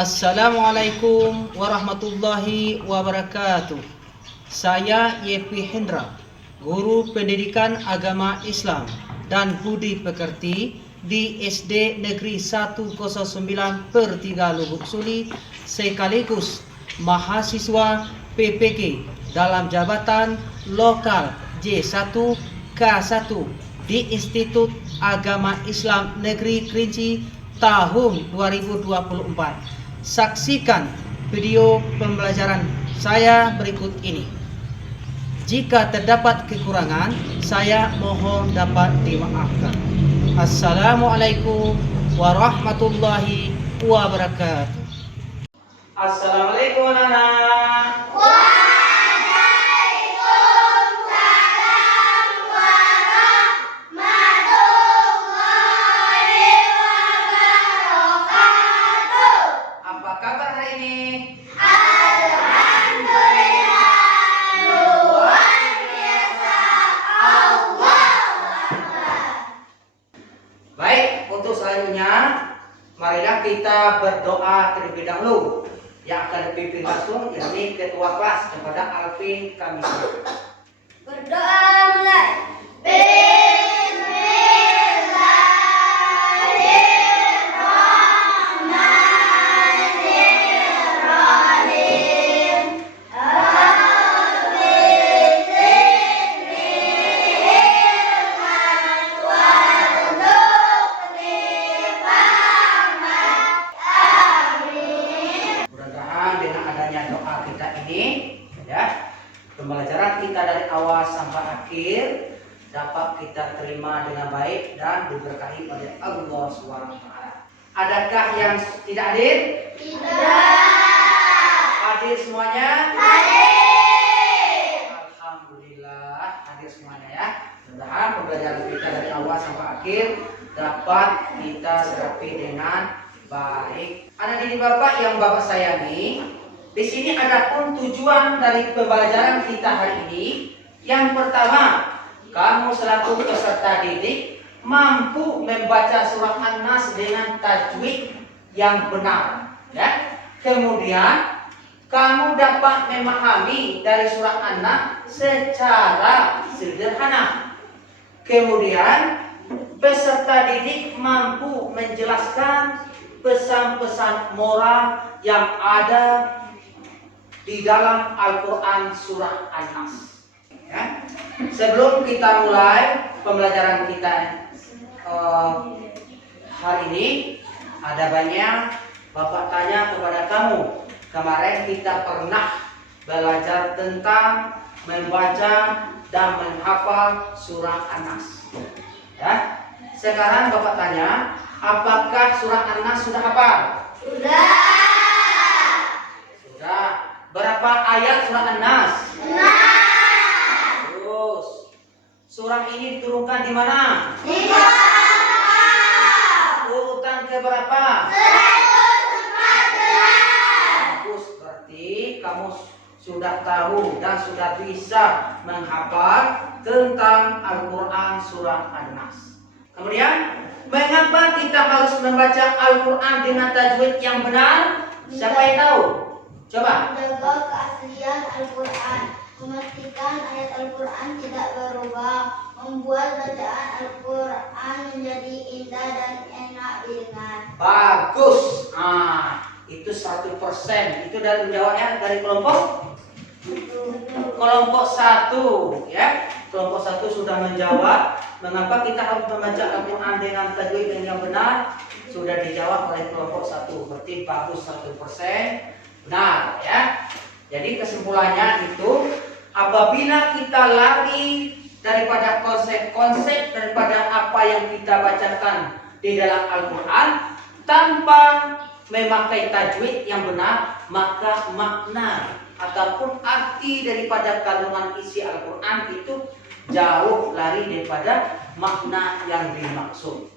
Assalamualaikum warahmatullahi wabarakatuh. Saya Yepi Hendra, Guru Pendidikan Agama Islam dan Budi Pekerti di SD Negeri 109/3 Lubuk Suli, sekaligus mahasiswa PPG dalam jabatan lokal J1 K1 di Institut Agama Islam Negeri Kerinci tahun 2024. Saksikan video pembelajaran saya berikut ini. Jika terdapat kekurangan, saya mohon dapat dimaafkan. Assalamualaikum warahmatullahi wabarakatuh. Assalamualaikum anak-anak. Untuk selanjutnya, marilah kita berdoa terlebih dahulu. Yang akan dipimpin langsung yakni ketua kelas kepada Alvin Kamisa. Berdoa mulai. Pembelajaran kita dari awal sampai akhir dapat kita terima dengan baik dan diberkahi oleh Allah SWT. Adakah yang tidak hadir? Tidak. Hadir semuanya? Hadir. Alhamdulillah hadir semuanya ya. Mudah-mudahan pembelajaran kita dari awal sampai akhir dapat kita serapi dengan baik. Anak didik Bapak yang Bapak sayangi, di sini ada pun tujuan dari pembelajaran kita hari ini. Yang pertama, kamu selaku peserta didik mampu membaca surat An-Nas dengan tajwid yang benar, ya. Kemudian kamu dapat memahami dari surat An-Nas secara sederhana. Kemudian peserta didik mampu menjelaskan pesan-pesan moral yang ada di dalam Al-Quran surah An-Nas. Ya. Sebelum kita mulai pembelajaran kita hari ini, ada banyak Bapak tanya kepada kamu. Kemarin kita pernah belajar tentang membaca dan menghafal surah An-Nas. Ya. Sekarang Bapak tanya, apakah surah An-Nas sudah hafal? Sudah. Sudah. Berapa ayat surah An-Nas? 6. Terus, surah ini diturunkan di mana? Di bawah. Urutan ke berapa? 114. Bagus, berarti kamu sudah tahu dan sudah bisa menghafal tentang Al-Quran surah An-Nas. Kemudian, mengapa kita harus membaca Al-Quran dengan tajwid yang benar? Siapa yang tahu? Coba. Menjaga keaslian Al-Quran, memastikan ayat Al-Quran tidak berubah, membuat bacaan Al-Quran menjadi indah dan enak didengar. Bagus. Itu 100%. Itu dari menjawabnya dari kelompok 1 ya. Kelompok 1 sudah menjawab. Mengapa kita harus membaca Al-Quran dengan tajwid yang benar? Sudah dijawab oleh kelompok 1. Berarti bagus 1%. Benar ya. Jadi kesimpulannya itu, apabila kita lari daripada konsep-konsep daripada apa yang kita bacakan di dalam Al-Quran tanpa memakai tajwid yang benar, maka makna ataupun arti daripada kandungan isi Al-Quran itu jauh lari daripada makna yang dimaksud.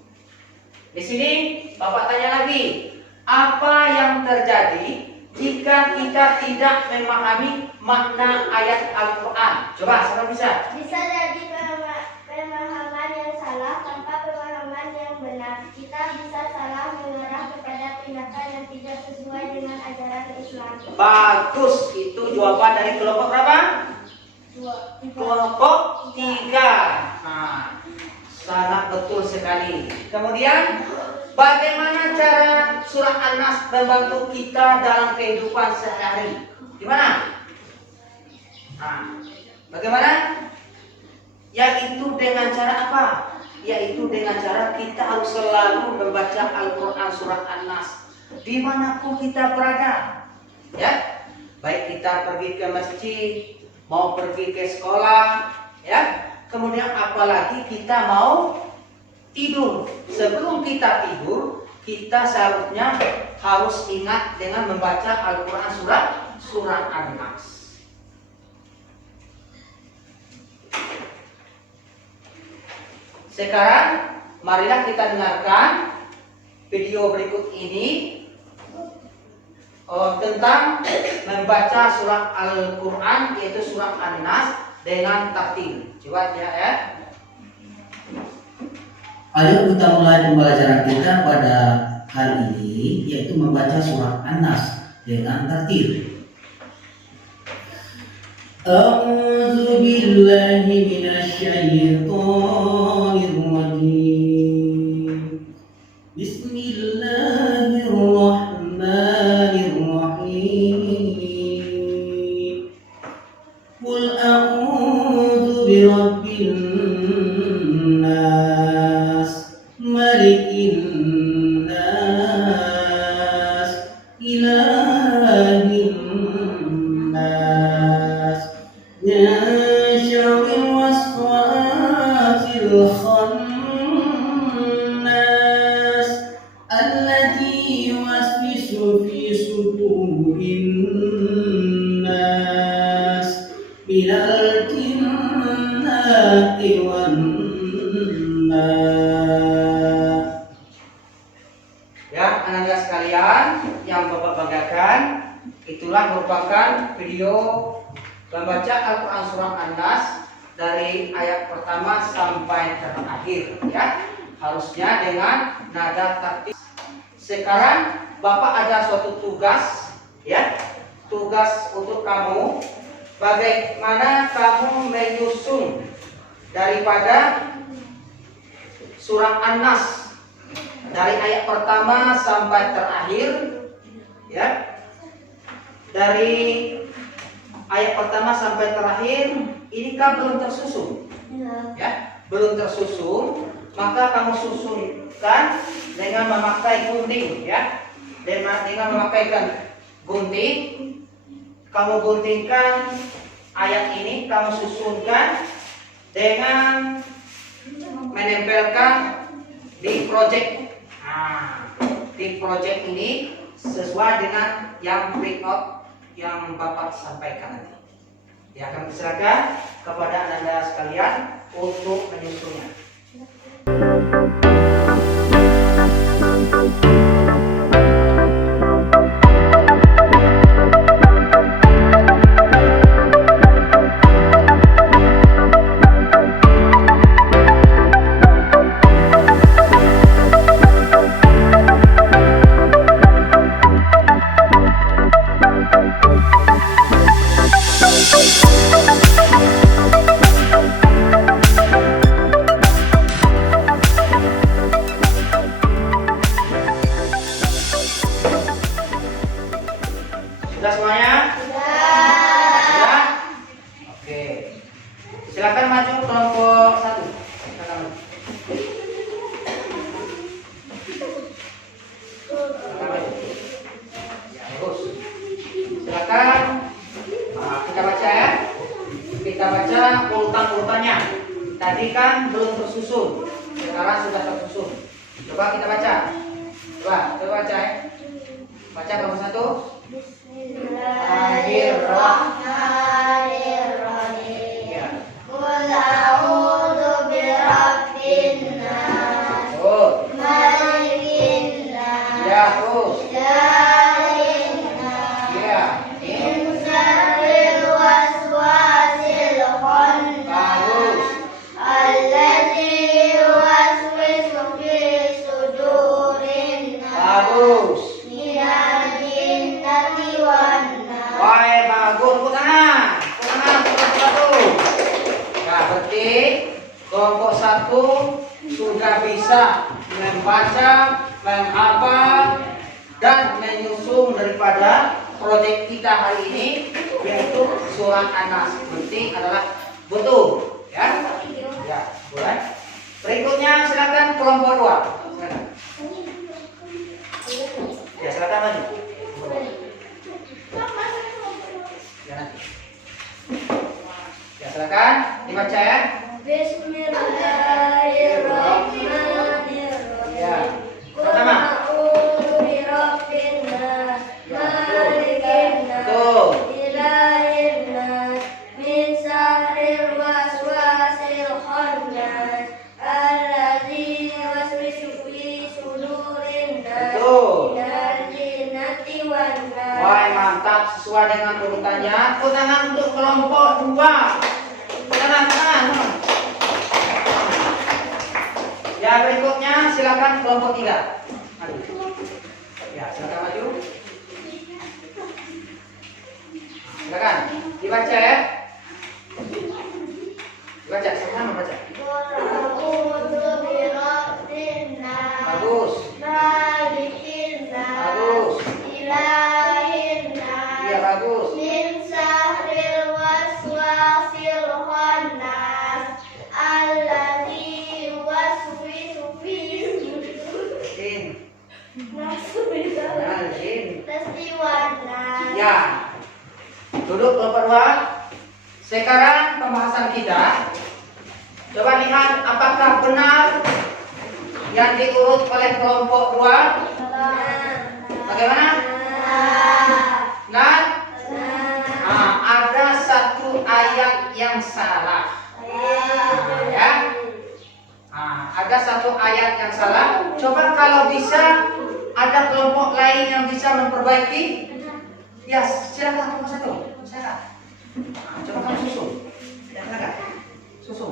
Di sini Bapak tanya lagi, apa yang terjadi jika kita tidak memahami makna ayat Al-Quran? Coba, siapa bisa? Bisa jadi pemahaman yang salah tanpa pemahaman yang benar. benar. Kita bisa salah mengarah kepada tindakan yang tidak sesuai dengan ajaran Islam. Bagus, itu jawaban dari kelompok berapa? Kelompok 3. Nah, sangat betul sekali. Kemudian, bagaimana cara surah An-Nas membantu kita dalam kehidupan sehari-hari? Gimana? Nah, bagaimana? Yaitu dengan cara apa? Yaitu dengan cara kita harus selalu membaca Al-Quran surah An-Nas dimanapun kita berada. Ya, baik kita pergi ke masjid, mau pergi ke sekolah, ya. Kemudian apalagi kita mau tidur. Sebelum kita tidur, kita seharusnya harus ingat dengan membaca Al-Quran surah An-Nas. Sekarang marilah kita dengarkan video berikut ini tentang membaca surah Al-Quran, yaitu surah An-Nas dengan tartil. Coba lihat ya. Ayo kita mulai pembelajaran kita pada hari ini, yaitu membaca surah An-Nas dengan tartil. A'udzu billahi minasyaitonir rajim. Bismillahirrahmanirrahim. Qul a'udzu birabbin nas, malikin nas, ilahin nas, min syarril waswasil khannas, allati yuwaswisu fi sudurin nas, minal jinnati wan nas. Ya, anak-anak sekalian yang Bapak banggakan, itulah merupakan video membaca Al-Quran surah An-Nas dari ayat pertama sampai terakhir, ya. Harusnya dengan nada tartil. Sekarang Bapak ada suatu tugas, ya. Tugas untuk kamu, bagaimana kamu menyusun daripada surah An-Nas dari ayat pertama sampai terakhir, ya. Dari ayat pertama sampai terakhir ini kan belum tersusun, ya, belum tersusun, maka kamu susunkan dengan memakai gunting, ya, dengan memakaikan gunting, kamu guntingkan ayat ini, kamu susunkan dengan menempelkan di project. Nah, di project ini sesuai dengan yang breakout yang Bapak sampaikan nanti. Ya, akan diserahkan kepada Anda sekalian untuk menyusunnya. Sudah semuanya? Sudah? Oke. Silakan maju kelompok 1. Silakan maju. Silakan maju. Ya, bagus. Silakan. Kita baca ya. Kita baca urutan-urutannya. Tadi kan belum tersusun. Sekarang sudah tersusun. Coba kita baca. Coba baca ya. Baca kelompok 1. Bismillahirrahmanirrahim. Ya. Qul a'udzu birabbin nas, Oh. malikin nas, Ya, terus. ilahin nas, Ya. min syarril waswasil khannas, Bagus. alladzi yuwaswisu fi satu sudah bisa membaca, menghafal, dan menyusun daripada proyek kita hari ini, yaitu surat An-Nas. Penting adalah betul, ya. Ya, boleh. Berikutnya silakan kelompok 2. Silakan. Ya, silakan maju. Ya, nanti. Ya, silakan dibaca ya. Bismillahirrahmanirrahim. Ya. Pertama. Betul. Wah, mantap, sesuai dengan urutannya. Tepuk tangan untuk kelompok 2. Tangan. Ya, berikutnya silakan kelompok 3. Maju. Ya, silakan maju. Silakan dibaca ya. Dibaca, sama membaca. Bagus. Bagus. Iya, bagus. Ya. Duduk kelompok 2. Sekarang pembahasan kita. Coba lihat apakah benar yang diurut oleh kelompok 2. Bagaimana? Nah, ada satu ayat yang salah. Ya. Ada satu ayat yang salah. Coba kalau bisa ada kelompok lain yang bisa memperbaiki. Ya, silakan kelompok 1. Silakan. Coba kamu susun. Ya, silakan. Susun.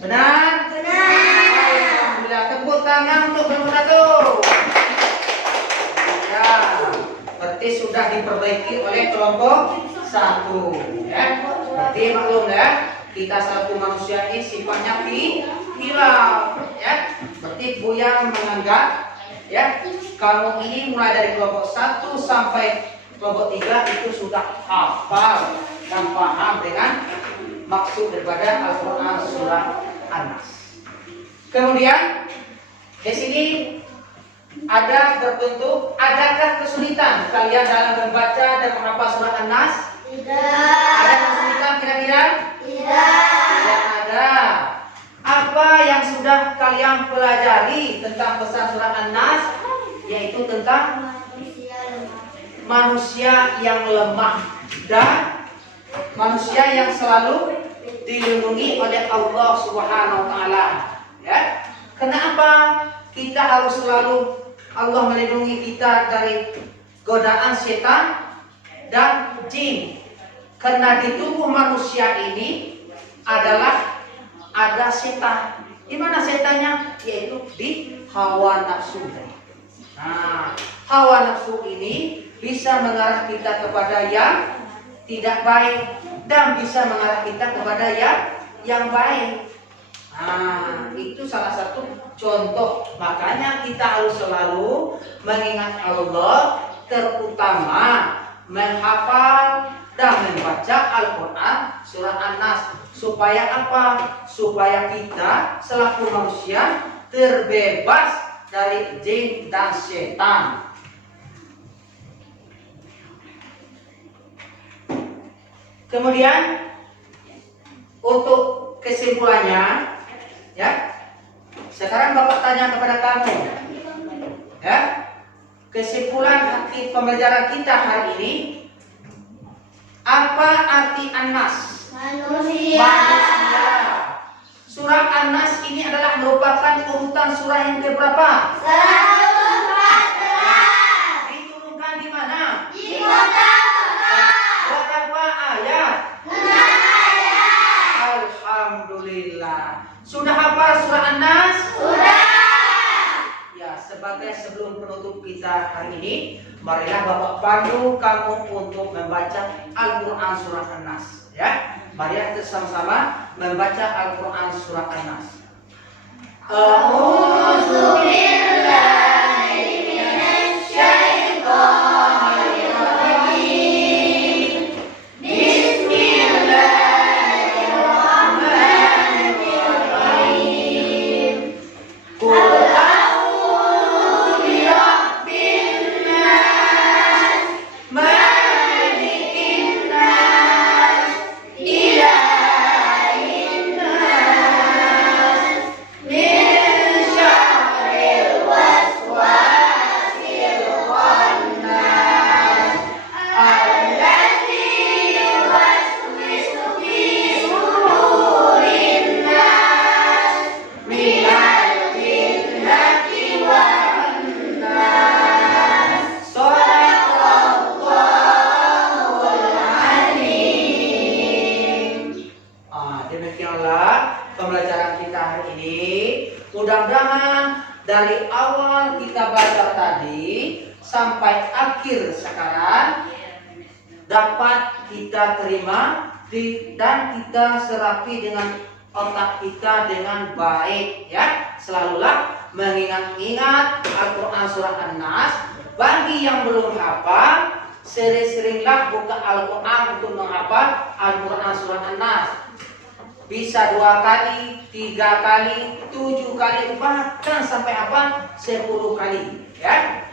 Benar? Alhamdulillah, tepuk tangan untuk kelompok 1. Ya, berarti sudah diperbaiki oleh kelompok 1. Ya, berarti maklum ya, kita satu manusia ini sifatnya hilaf. Ya, berarti Buya menganggap ya, kamu ini mulai dari kelompok 1 sampai kelompok 3 itu sudah hafal dan paham dengan maksud daripada Al-Quran surah An-Nas. Kemudian di sini ada berbentuk, adakah kesulitan kalian dalam membaca dan menghafal surah An-Nas? Tidak. Ada kesulitan kira-kira? Tidak ada. Apa yang sudah kalian pelajari tentang pesan surah An-Nas? Yaitu tentang manusia yang lemah dan manusia yang selalu dilindungi oleh Allah Subhanahu wa taala. Ya. Kenapa kita harus selalu Allah melindungi kita dari godaan setan dan jin? Karena di tubuh manusia ini adalah ada setan. Di mana setannya? Yaitu di hawa nafsu. Nah, hawa nafsu ini bisa mengarah kita kepada yang tidak baik dan bisa mengarah kita kepada yang baik. Nah, itu salah satu contoh. Makanya kita harus selalu mengingat Allah, terutama menghafal dan membaca Al-Quran surah An-Nas. Supaya apa? Supaya kita selaku manusia terbebas dari jin dan setan. Kemudian untuk kesimpulannya, ya. Sekarang Bapak tanya kepada kamu, ya. Kesimpulan arti pembelajaran kita hari ini, apa arti An-Nas? Manusia. Surah An-Nas ini adalah merupakan urutan surah yang keberapa? 114. Diturunkan di mana? Di kota Mekah. Berapa ayat? 6 ayat. Alhamdulillah. Sudah hafal surah An-Nas? Sudah. Ya, sebagai Oke, sebelum penutup kita hari ini, marilah Bapak pandu kamu untuk membaca Al-Quran Surah An-Nas. Ya, marilah kita sama-sama membaca Al-Quran Surah An-Nas. A'udzu billahi minasy syaithanir rajim. Bismillahirrahmanirrahim. Qul a'udzu birabbin nas, malikin nas, ilahin nas, min syarril waswasil khannas, alladzi yuwaswisu fi sudurin nas, minal jinnati wan nas. Shadaqallahul alim. Demikianlah pembelajaran kita hari ini. Mudah-mudahan dari awal kita baca tadi sampai akhir sekarang dapat kita terima dan kita serapi dengan otak kita dengan baik, ya. Selalulah mengingat-ingat Al-Quran Surah An-Nas. Bagi yang belum hafal, sering-seringlah buka Al-Quran untuk menghafal Al-Quran Surah An-Nas. Bisa 2 kali, 3 kali, 7 kali, bahkan sampai hafal 10 kali, ya.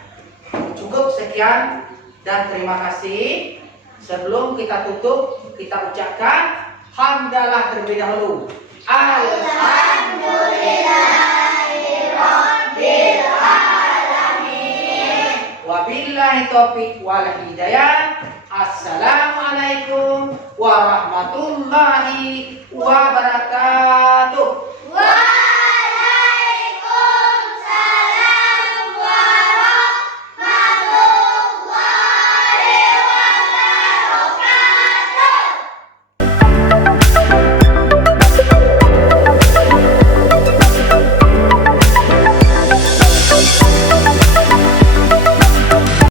Cukup sekian dan terima kasih. Sebelum kita tutup, kita ucapkan hamdalah terlebih dahulu. Alhamdulillahirabbil alamin. Wabillahi taufiq wal hidayah. Assalamualaikum warahmatullahi wabarakatuh.